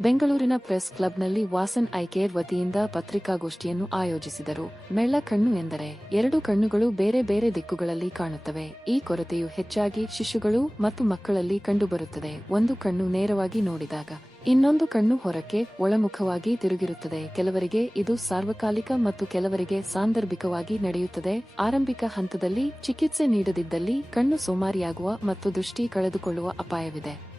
ಬೆಂಗಳೂರಿನ press ಕ್ಲಬ್ನಲ್ಲಿ Vasan iCare ವತಿಯಿಂದ ಪತ್ರಿಕಾಗೋಷ್ಠಿಯನ್ನು ಆಯೋಜಿಸಿದರು. ಮೆಳ್ಳ ಕಣ್ಣು ಎಂದರೆ ಎರಡು ಕಣ್ಣುಗಳು ಬೇರೆ ಬೇರೆ ದಿಕ್ಕುಗಳಲ್ಲಿ ಕಾಣುತ್ತವೆ. ಈ ಕೊರತೆಯು ಹೆಚ್ಚಾಗಿ ಶಿಶುಗಳು ಮತ್ತು ಮಕ್ಕಳಲ್ಲಿ ಕಂಡುಬರುತ್ತದೆ. ಒಂದು ಕಣ್ಣು ನೇರವಾಗಿ ನೋಡಿದಾಗ ಇನ್ನೊಂದು ಕಣ್ಣು ಹೊರಕ್ಕೆ ಒಳಮುಖವಾಗಿ ತಿರುಗಿರುತ್ತದೆ. ಕೆಲವರಿಗೆ ಇದು ಸಾರ್ವಕಾಲಿಕ ಮತ್ತು ಕೆಲವರಿಗೆ ಸಾಂದರ್ಭಿಕವಾಗಿ ನಡೆಯುತ್ತದೆ. ಆರಂಭಿಕ ಹಂತದಲ್ಲಿ ಚಿಕಿತ್ಸೆ ನೀಡದಿದ್ದಲ್ಲಿ ಕಣ್ಣು ಸೋಮಾರಿಯಾಗುವ ಮತ್ತು ದೃಷ್ಟಿ ಕಳೆದುಕೊಳ್ಳುವ ಅಪಾಯವಿದೆ.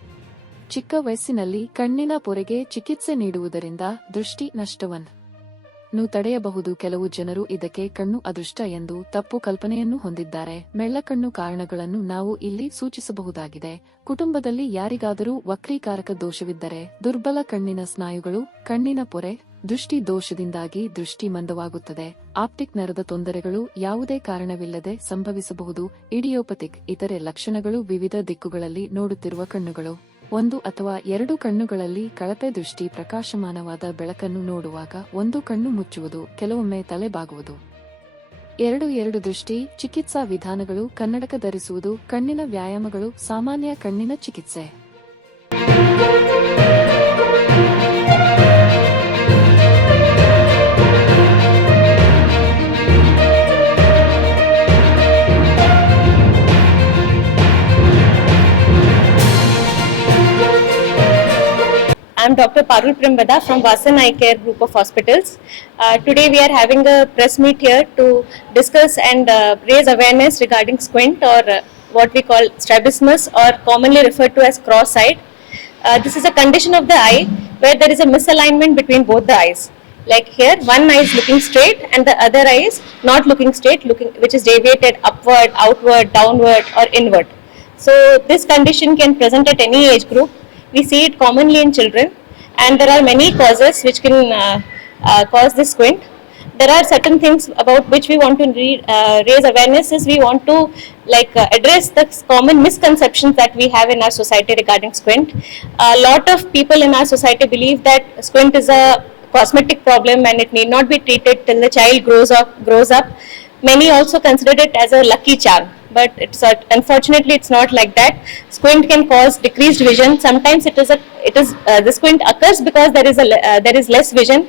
ಚಿಕ್ಕ ವಯಸ್ಸಿನಲ್ಲಿ ಕಣ್ಣಿನ ಪೊರೆಗೆ ಚಿಕಿತ್ಸೆ ನೀಡುವುದರಿಂದ ದೃಷ್ಟಿ ನಷ್ಟವನ್ನು ತಡೆಯಬಹುದು ಕೆಲವು ಜನರು ಇದಕ್ಕೆ ಕಣ್ಣು ಅದೃಷ್ಟ ಎಂದು ತಪ್ಪು ಕಲ್ಪನೆಯನ್ನು ಹೊಂದಿದ್ದಾರೆ. ಮೆಳ್ಳಕಣ್ಣು ಕಾರಣಗಳನ್ನು ನಾವು ಇಲ್ಲಿ ಸೂಚಿಸಬಹುದಾಗಿದೆ. ಕುಟುಂಬದಲ್ಲಿ ಯಾರಿಗಾದರೂ ವಕ್ರೀಕಾರಕ ದೋಷವಿದ್ದರೆ ದುರ್ಬಲ ಕಣ್ಣಿನ ಸ್ನಾಯುಗಳು, ಕಣ್ಣಿನ ಪೊರೆ, ದೃಷ್ಟಿ ದೋಷದಿಂದಾಗಿ ದೃಷ್ಟಿ ಮಂದವಾಗುತ್ತದೆ. ಆಪ್ಟಿಕ್ ನರದ ತೊಂದರೆಗಳು ಯಾವುದೇ ಕಾರಣವಿಲ್ಲದೆ ಸಂಭವಿಸಬಹುದು. ಇಡಿಯೋಪತಿಕ್ ಇತರೆ ಲಕ್ಷಣಗಳು ವಿವಿಧ ದಿಕ್ಕುಗಳಲ್ಲಿ ನೋಡುತ್ತಿರುವ ಕಣ್ಣುಗಳು. ಒಂದು ಅಥವಾ ಎರಡು ಕಣ್ಣುಗಳಲ್ಲಿ ಕಳಪೆ ದೃಷ್ಟಿ ಪ್ರಕಾಶಮಾನವಾದ ಬೆಳಕನ್ನು ನೋಡುವಾಗ ಒಂದು ಕಣ್ಣು ಮುಚ್ಚುವುದು, ಕೆಲವೊಮ್ಮೆ ತಲೆ ಬಾಗುವುದು ಎರಡು ಎರಡು ದೃಷ್ಟಿ, ಚಿಕಿತ್ಸಾ ವಿಧಾನಗಳು ಕನ್ನಡಕ ಧರಿಸುವುದು, ಕಣ್ಣಿನ ವ್ಯಾಯಾಮಗಳು ಸಾಮಾನ್ಯ ಕಣ್ಣಿನ ಚಿಕಿತ್ಸೆ. I'm Dr. Parul Prambada from Vasan Eye Care Group of Hospitals. Uh, today we are having a press meet here to discuss and uh, raise awareness regarding squint or uh, what we call strabismus or commonly referred to as cross-eyed. Uh, this is a condition of the eye where there is a misalignment between both the eyes. Like here, one eye is looking straight and the other eye is not looking straight, looking which is deviated upward, outward, downward, or inward. So this condition can present at any age group. We see it commonly in children, and there are many causes which can uh, uh, cause this squint. There are certain things about which we want to re- uh, raise awareness. Is we want to like uh, address the common misconceptions that we have in our society regarding squint. A lot of people in our society believe that squint is a cosmetic problem and it need not be treated till the child grows up. Grows up. Many also consider it as a lucky charm, but it's uh, unfortunately it's not like that. Squint can cause decreased vision. Sometimes it is a it is uh, the squint occurs because there is a uh, there is less vision,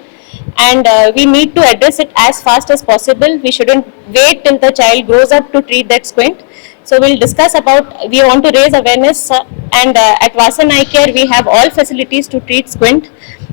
and uh, we need to address it as fast as possible. We shouldn't wait till the child grows up to treat that squint. So we'll discuss about we want to raise awareness uh, and uh, at Vasan Eye Care we have all facilities to treat squint.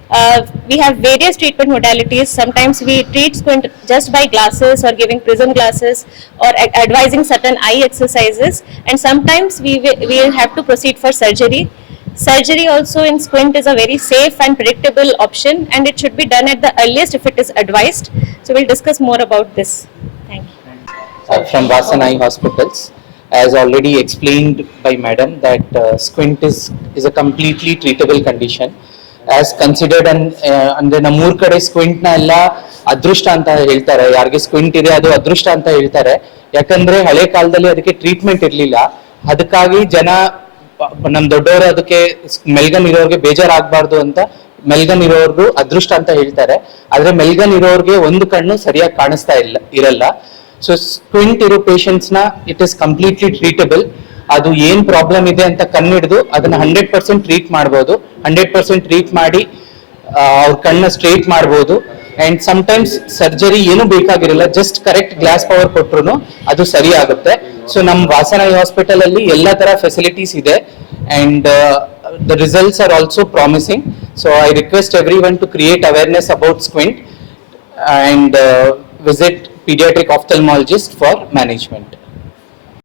Uh, we have various treatment modalities. Sometimes we treat squint just by glasses or giving prism glasses or advising certain eye exercises. And sometimes we wi- we will have to proceed for surgery. Surgery also in squint is a very safe and predictable option, and it should be done at the earliest if it is advised. So we'll discuss more about this. Thank you. uh, from Vasan Eye Hospitals. As already explained by Madam, that uh, squint is, is a completely treatable condition. As considered an ಅಂದ್ರೆ ನಮ್ಮೂರ್ ಕಡೆ ಸ್ಕ್ವಿಂಟ್ನ ಎಲ್ಲ ಅದೃಷ್ಟ ಅಂತ ಹೇಳ್ತಾರೆ. ಯಾರಿಗೆ squint ಇದೆ ಅದು ಅದೃಷ್ಟ ಅಂತ ಹೇಳ್ತಾರೆ. ಯಾಕಂದ್ರೆ ಹಳೆ ಕಾಲದಲ್ಲಿ ಅದಕ್ಕೆ ಟ್ರೀಟ್ಮೆಂಟ್ ಇರ್ಲಿಲ್ಲ. ಅದಕ್ಕಾಗಿ ಜನ, ನಮ್ ದೊಡ್ಡವರು ಅದಕ್ಕೆ ಮೆಲ್ಗನ್ ಇರೋರ್ಗೆ ಬೇಜಾರಾಗಬಾರ್ದು ಅಂತ ಮೆಲ್ಗನ್ ಇರೋರ್ಗು ಅದೃಷ್ಟ ಅಂತ ಹೇಳ್ತಾರೆ. ಆದ್ರೆ ಮೆಲ್ಗನ್ ಇರೋರ್ಗೆ ಒಂದು ಕಣ್ಣು ಸರಿಯಾಗಿ ಕಾಣಿಸ್ತಾ ಇಲ್ಲ, ಇರಲ್ಲ. ಸೊ ಸ್ಕ್ವಿಂಟ್ ಇರೋ ಪೇಷಂಟ್ಸ್ನ ಇಟ್ ಇಸ್ ಕಂಪ್ಲೀಟ್ಲಿ ಟ್ರೀಟಬಲ್ ಅದು ಏನ್ ಪ್ರಾಬ್ಲಮ್ ಇದೆ ಅಂತ ಕಣ್ಣಿಡ್ದು ಅದನ್ನ ಹಂಡ್ರೆಡ್ ಪರ್ಸೆಂಟ್ ಟ್ರೀಟ್ ಮಾಡ್ಬೋದು. ಹಂಡ್ರೆಡ್ ಪರ್ಸೆಂಟ್ ಟ್ರೀಟ್ ಮಾಡಿ ಅವ್ರ ಕಣ್ಣ ಸ್ಟ್ರೇಟ್ ಮಾಡ್ಬೋದು. ಅಂಡ್ ಸಮಟೈಮ್ಸ್ ಸರ್ಜರಿ ಏನು ಬೇಕಾಗಿರಲ್ಲ ಜಸ್ಟ್ ಕರೆಕ್ಟ್ ಗ್ಲಾಸ್ ಪವರ್ ಕೊಟ್ರು ಅದು ಸರಿ ಆಗುತ್ತೆ ಸೊ ನಮ್ಮ ವಾಸನಾಯಿ ಹಾಸ್ಪಿಟಲ್ ಅಲ್ಲಿ ಎಲ್ಲಾ ತರ ಫೆಸಿಲಿಟೀಸ್ ಇದೆ. And the results are also promising so I request everyone to create awareness about squint and visit paediatric ophthalmologist for management.